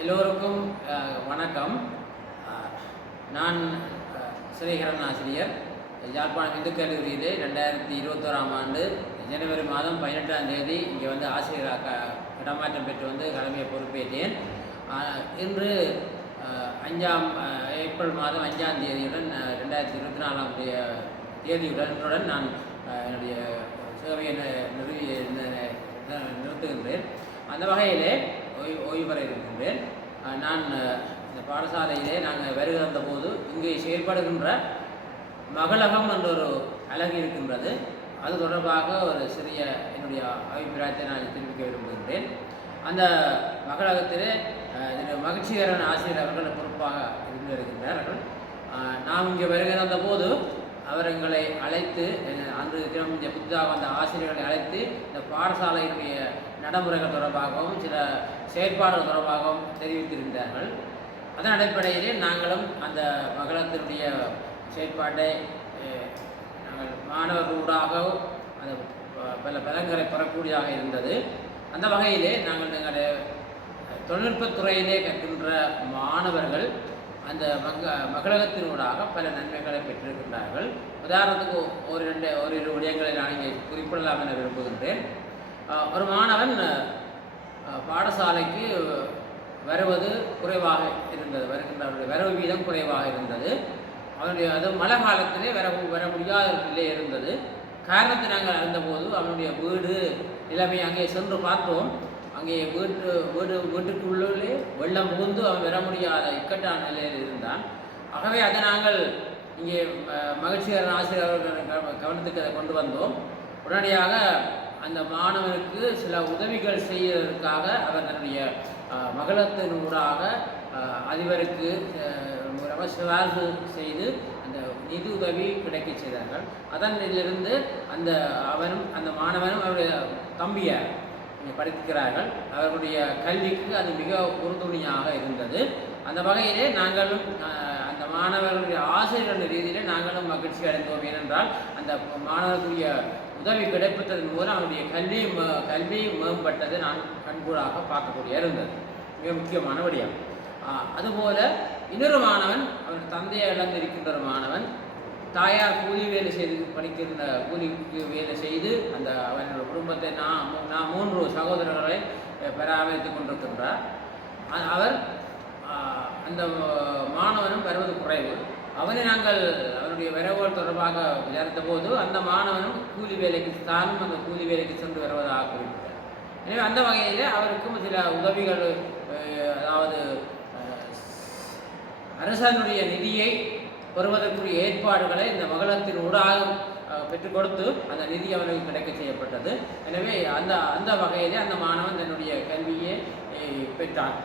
எல்லோருக்கும் வணக்கம். நான் ஸ்ரீகரன் ஆசிரியர். யாழ்ப்பாணம் இந்து கல்லூரியிலே 2021ஆம் ஆண்டு ஜனவரி மாதம் 18ஆம் தேதி இங்கே வந்து ஆசிரியராக இடமாற்றம் பெற்று கடமையை பொறுப்பேற்றேன். இன்று ஏப்ரல் மாதம் 5ஆம் தேதியுடன் 2024ஆம் தேதியுடன் நான் என்னுடைய சேவையை நிறுத்துகின்றேன். அந்த வகையிலே ஓய்வு பெற இருக்கின்றேன். நான் இந்த பாடசாலையிலே நாங்கள் வருகை வந்தபோது இங்கே செயல்படுகின்ற மகளகம் என்ற ஒரு அழகு இருக்கின்றது. அது தொடர்பாக ஒரு சிறிய என்னுடைய அபிப்பிராயத்தை நான் தெரிவிக்க விரும்புகின்றேன். அந்த மகளகத்திலே மகிழ்ச்சிகரன் ஆசிரியர் அவர்கள் பொறுப்பாக இருந்து வருகின்றார்கள். நாம் இங்கே வருகை வந்தபோது அவர் எங்களை அழைத்து அன்று தினம் இந்த புதிதாக வந்த ஆசிரியர்களை அழைத்து இந்த பாடசாலையினுடைய நடைமுறைகள் தொடர்பாகவும் சில செயற்பாடுகள் தொடர்பாகவும் தெரிவித்திருந்தார்கள். அதன் அடிப்படையிலே நாங்களும் அந்த மகளத்தினுடைய செயற்பாட்டை நாங்கள் மாணவர்களூடாக அந்த பல பலன்களை பெறக்கூடியதாக இருந்தது. அந்த வகையிலே நாங்கள் எங்களுடைய தொழில்நுட்பத்துறையிலே கற்கின்ற மாணவர்கள் அந்த மகளகத்தினூடாக பல நன்மைகளை பெற்றிருக்கின்றார்கள். உதாரணத்துக்கு ஓரிரு விடயங்களை நான் இங்கே குறிப்பிடலாம் என விரும்புகின்றேன். ஒரு மாணவன் பாடசாலைக்கு வருவது குறைவாக இருந்தது, வருகின்றவருடைய வரவு வீதம் குறைவாக இருந்தது. அது மழை காலத்திலே வர முடியாத நிலை இருந்தது. காரணத்தை நாங்கள் அறிந்தபோது அவனுடைய வீடு நிலைமை அங்கே சென்று பார்த்தோம். அங்கே வீட்டுக்குள்ளே வெள்ளம் புகுந்து அவன் வர முடியாத இக்கட்டான நிலையில் இருந்தான். ஆகவே அதை நாங்கள் இங்கே மகிழ்ச்சிகரன் ஆசிரியர்கள் கவனத்துக்கு அதை கொண்டு வந்தோம். உடனடியாக அந்த மாணவனுக்கு சில உதவிகள் செய்வதற்காக அவர் தன்னுடைய மகளத்தினூடாக அதிபருக்கு சிபார்சு செய்து அந்த நிதி உதவி கிடைக்க செய்தார்கள். அதனிலிருந்து அந்த மாணவனும் அவருடைய தம்பியார் படிக்கிறார்கள். அவர்களுடைய கல்விக்கு அது மிக உறுதுணையாக இருந்தது. அந்த வகையிலே நாங்களும் அந்த மாணவர்களுடைய ஆசிரியர்கள் ரீதியிலே நாங்களும் மகிழ்ச்சி அடைந்தோம். ஏனென்றால் அந்த மாணவர்களுடைய உதவி கிடைப்பதன் மூலம் அவருடைய கல்வி மேம்பட்டது நான் கண்கூடாக பார்க்கக்கூடிய இருந்தது. மிக முக்கியமான விடயம். அதுபோல இன்னொரு மாணவன் அவர் தந்தையை இழந்திருக்கின்ற ஒரு மாணவன் தாயார் கூலி வேலை செய்து படிக்கின்ற கூலிக்கு வேலை செய்து அந்த அவனுடைய குடும்பத்தை நான் 3 சகோதரர்களை பராமரித்து கொண்டிருக்கின்றார். அவர் அந்த மாணவனும் வருவது குறைவு. நாங்கள் அவனுடைய வரவுகள் தொடர்பாக விசாரித்த போது அந்த மாணவனும் கூலி வேலைக்கு அந்த கூலி வேலைக்கு சென்று வருவதாக குறிப்பிட்டார். எனவே அந்த வகையில் அவருக்கும் சில உதவிகள், அதாவது அரசனுடைய நிதியை பெறுவதற்குரிய ஏற்பாடுகளை இந்த மகளத்தின் ஊடாக பெற்றுக் கொடுத்து அந்த நிதி அவனுக்கு கிடைக்க செய்யப்பட்டது. எனவே அந்த வகையிலே அந்த மாணவன் தன்னுடைய கல்வியை பெற்றான்,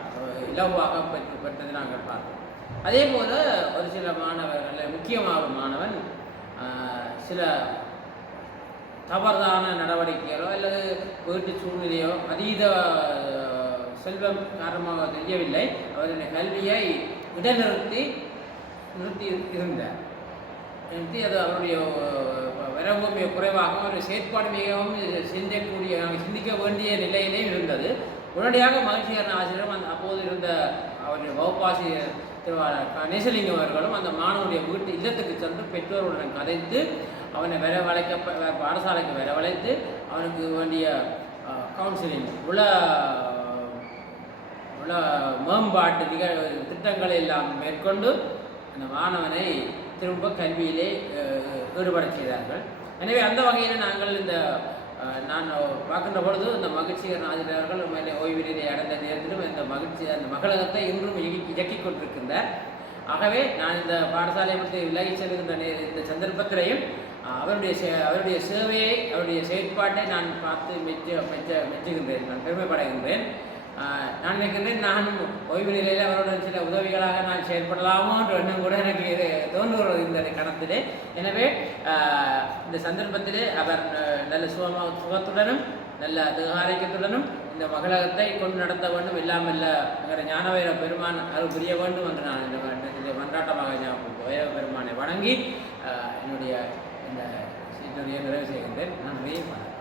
இலவாக பெற்றது நாங்கள் பார்த்தோம். அதே போல் ஒரு சில மாணவர்கள், முக்கியமாக ஒரு மாணவன் சில தவறான நடவடிக்கைகளோ அல்லது வீட்டு சூழ்நிலையோ அதீத செல்வம் காரணமாக தெரியவில்லை, அவருடைய கல்வியை இடைநிறுத்தி இருந்தார். அது அவருடைய வரவு மிக குறைவாக ஒரு செயற்பாடு மிகவும் சிந்திக்க வேண்டிய நிலையிலேயும் இருந்தது. உடனடியாக மகிழ்ச்சிகரன் ஆசிரியரும் அப்போது இருந்த அவருடைய வகுப்பாசிரியர் நேசலிங்கம் அவர்களும் அந்த மாணவனுடைய வீட்டு இல்லத்துக்கு சென்று பெற்றோருடன் கதைத்து அவனை பாடசாலைக்கு வரவழைத்து அவனுக்கு வேண்டிய கவுன்சிலிங் மேம்பாட்டு திட்டங்களை எல்லாம் மேற்கொண்டு அந்த மாணவனை திரும்ப கல்வியிலே ஈடுபட செய்தார்கள். எனவே அந்த வகையில் நாங்கள் நான் பார்க்கின்ற பொழுது இந்த மகிழ்ச்சிகரன் ஆசிரியர்கள் மேலே ஓய்விலே அடைந்த நேரத்திலும் அந்த மகளகத்தை இன்றும் இயக்கிக் கொண்டிருக்கின்றார். ஆகவே நான் இந்த பாடசாலையை பற்றி விலகி செல்கின்ற இந்த சந்தர்ப்பத்திலையும் அவருடைய சேவையை, அவருடைய செயற்பாட்டை நான் பார்த்து மெச்சுகின்றேன், நான் பெருமைப்படைகின்றேன். நான் நினைக்கின்றேன், நானும் ஓய்வு நிலையில் அவருடன் சில உதவிகளாக நான் செயல்படலாமோ என்ற எண்ணம் கூட எனக்கு தோன்றுகிறது இந்த கணத்திலே. எனவே இந்த சந்தர்ப்பத்திலே அவர் நல்ல சுகத்துடனும் நல்ல ஆரோக்கியத்துடனும் இந்த மகளகத்தை கொண்டு நடத்த வேண்டும், இல்லாமல்ல எங்களுடைய ஞானவைர பெருமான் அருள் புரிய வேண்டும் என்று நான் இந்த மன்றாட்டமாக வைர பெருமானை வணங்கி என்னுடைய நிறைவு செய்கின்றேன். நன்றி, வணக்கம்.